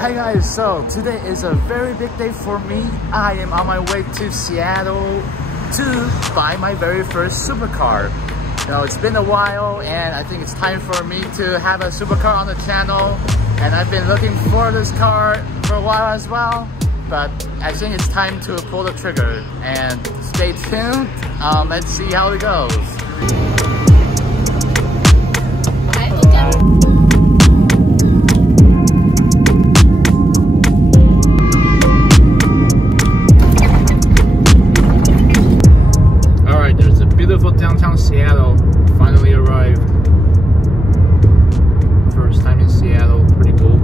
Hi guys, so today is a very big day for me. I am on my way to Seattle to buy my very first supercar. You know, it's been a while and I think it's time for me to have a supercar on the channel. And I've been looking for this car for a while as well. But I think it's time to pull the trigger and stay tuned. Let's see how it goes. Beautiful downtown Seattle, finally arrived. First time in Seattle, pretty cool.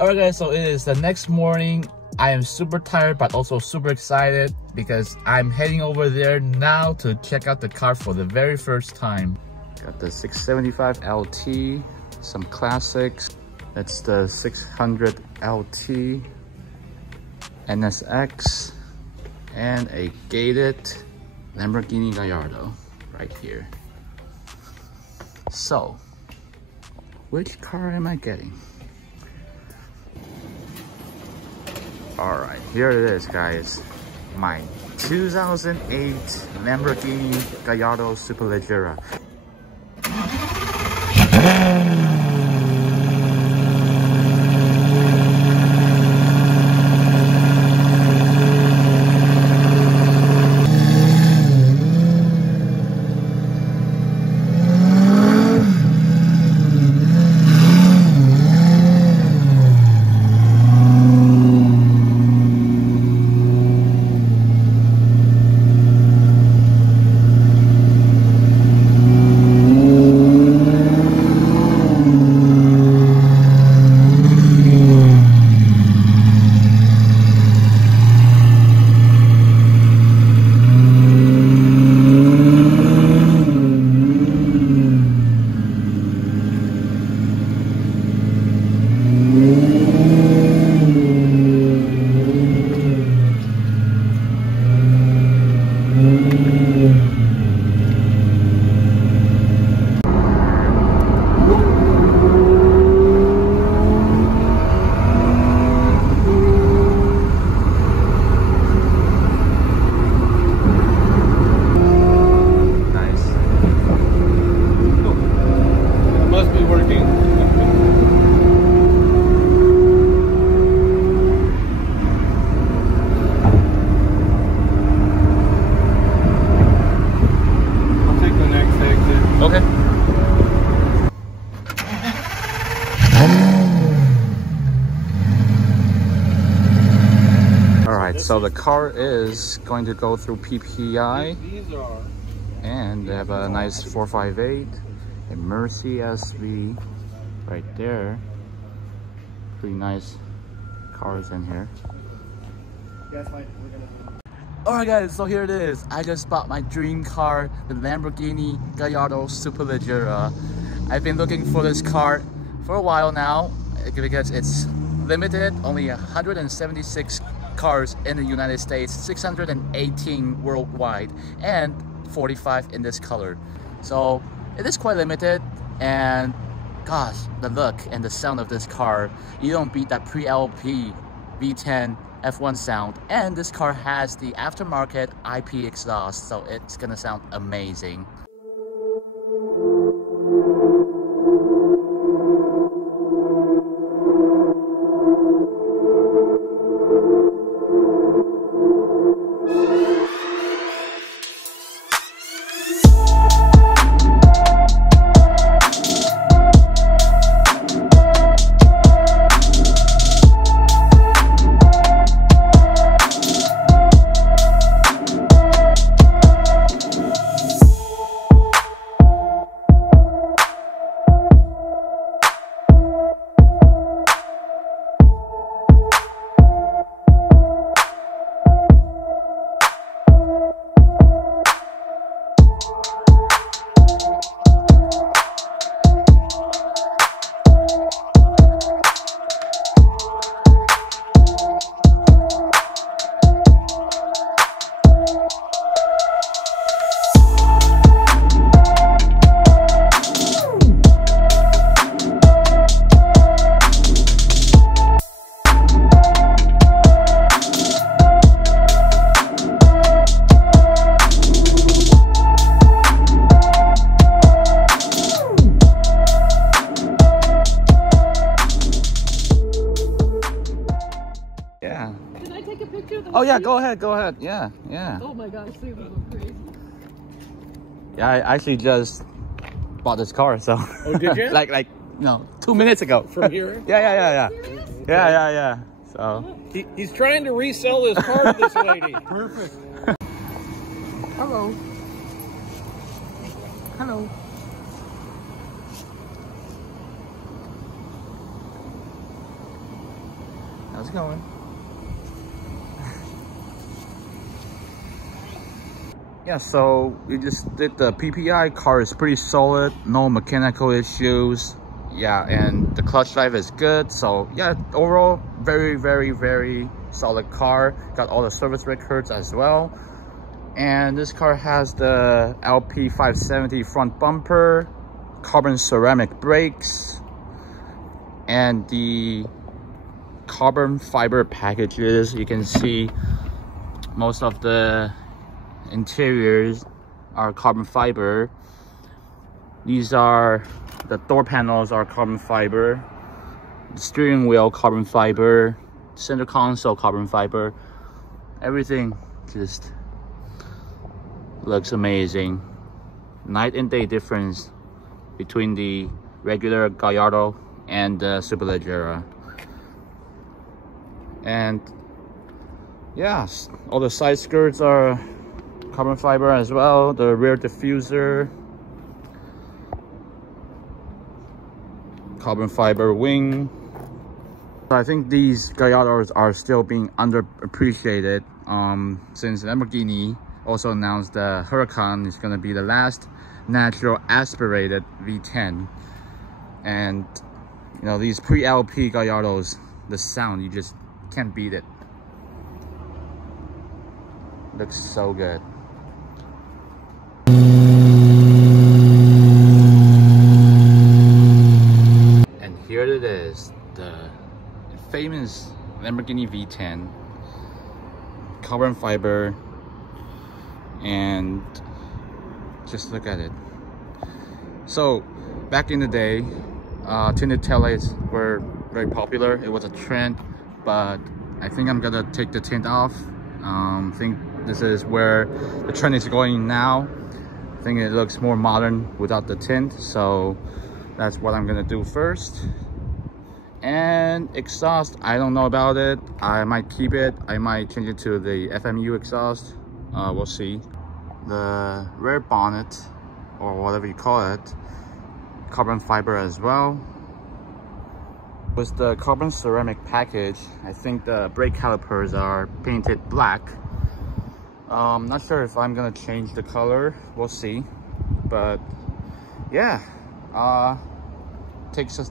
Alright guys, so it is the next morning. I am super tired but also super excited because I'm heading over there now to check out the car for the very first time. Got the 675 LT, some classics. That's the 600 LT, NSX, and a gated Lamborghini Gallardo right here. So, which car am I getting? Alright, here it is guys. My 2008 Lamborghini Gallardo Superleggera. So the car is going to go through PPI, and they have a nice 458, a Mercy SV right there. Pretty nice cars in here. Alright guys, so here it is. I just bought my dream car, the Lamborghini Gallardo Superleggera. I've been looking for this car for a while now because it's limited, only 176 cars in the United States, 618 worldwide, and 45 in this color. So it is quite limited, and gosh, the look and the sound of this car, you don't beat that pre-LP V10 F1 sound. And this car has the aftermarket IP exhaust, so it's gonna sound amazing. Oh yeah, go ahead, go ahead. Yeah, yeah. Oh my gosh, these look crazy. Yeah, I actually just bought this car, so. Oh, did you? like, no, 2 minutes ago. From here? Yeah. Yeah. So. He's trying to resell his car to this lady. Perfect. Hello. Hello. How's it going? Yeah, so we just did the PPI. Car is pretty solid, no mechanical issues. Yeah, and the clutch drive is good. So yeah, overall very solid car. Got all the service records as well. And this car has the LP570 front bumper, carbon ceramic brakes, and the carbon fiber packages. You can see most of the interiors are carbon fiber. These are the door panels are carbon fiber, the steering wheel carbon fiber, center console carbon fiber. Everything just looks amazing. Night and day difference between the regular Gallardo and the Superleggera. And yeah, all the side skirts are carbon fiber as well. The rear diffuser, carbon fiber wing. I think these Gallardos are still being underappreciated since Lamborghini also announced the Huracan is going to be the last natural aspirated V10. And you know, these pre-LP Gallardos, the sound, you just can't beat it. Looks so good. And here it is, the famous Lamborghini V10, carbon fiber, and just look at it. So back in the day, tinted taillights were very popular. It was a trend, but I think I'm gonna take the tint off. I think this is where the trend is going now. I think it looks more modern without the tint, so that's what I'm gonna do first. And exhaust, I don't know about it. I might keep it, I might change it to the FMU exhaust. We'll see. The rear bonnet, or whatever you call it, carbon fiber as well. With the carbon ceramic package, I think the brake calipers are painted black. Not sure if I'm gonna change the color, we'll see. But yeah, takes a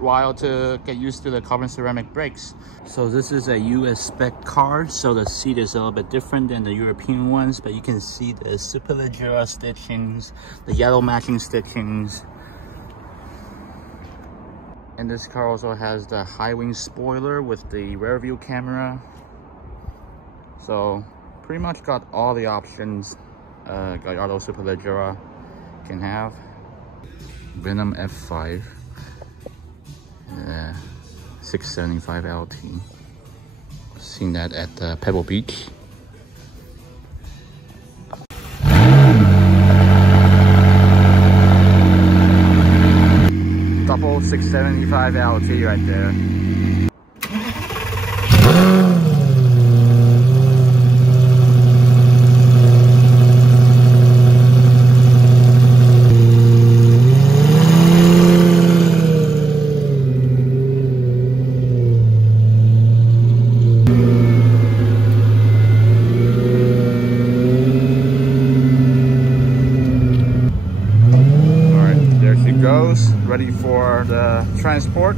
while to get used to the carbon ceramic brakes. So this is a US spec car, so the seat is a little bit different than the European ones, but you can see the Superleggera stitchings, the yellow matching stitchings. And this car also has the high wing spoiler with the rear view camera. So pretty much got all the options Gallardo Superleggera can have. Venom F5, 675 LT. Seen that at Pebble Beach. Double 675 LT right there. Ready for the transport.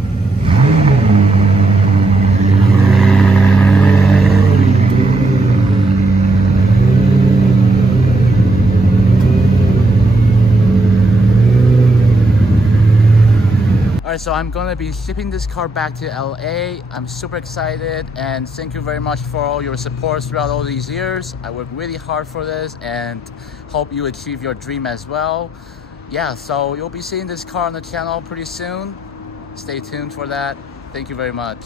Alright, so I'm gonna be shipping this car back to LA. I'm super excited, and thank you very much for all your support throughout all these years. I worked really hard for this and hope you achieve your dream as well. Yeah, so you'll be seeing this car on the channel pretty soon. Stay tuned for that. Thank you very much.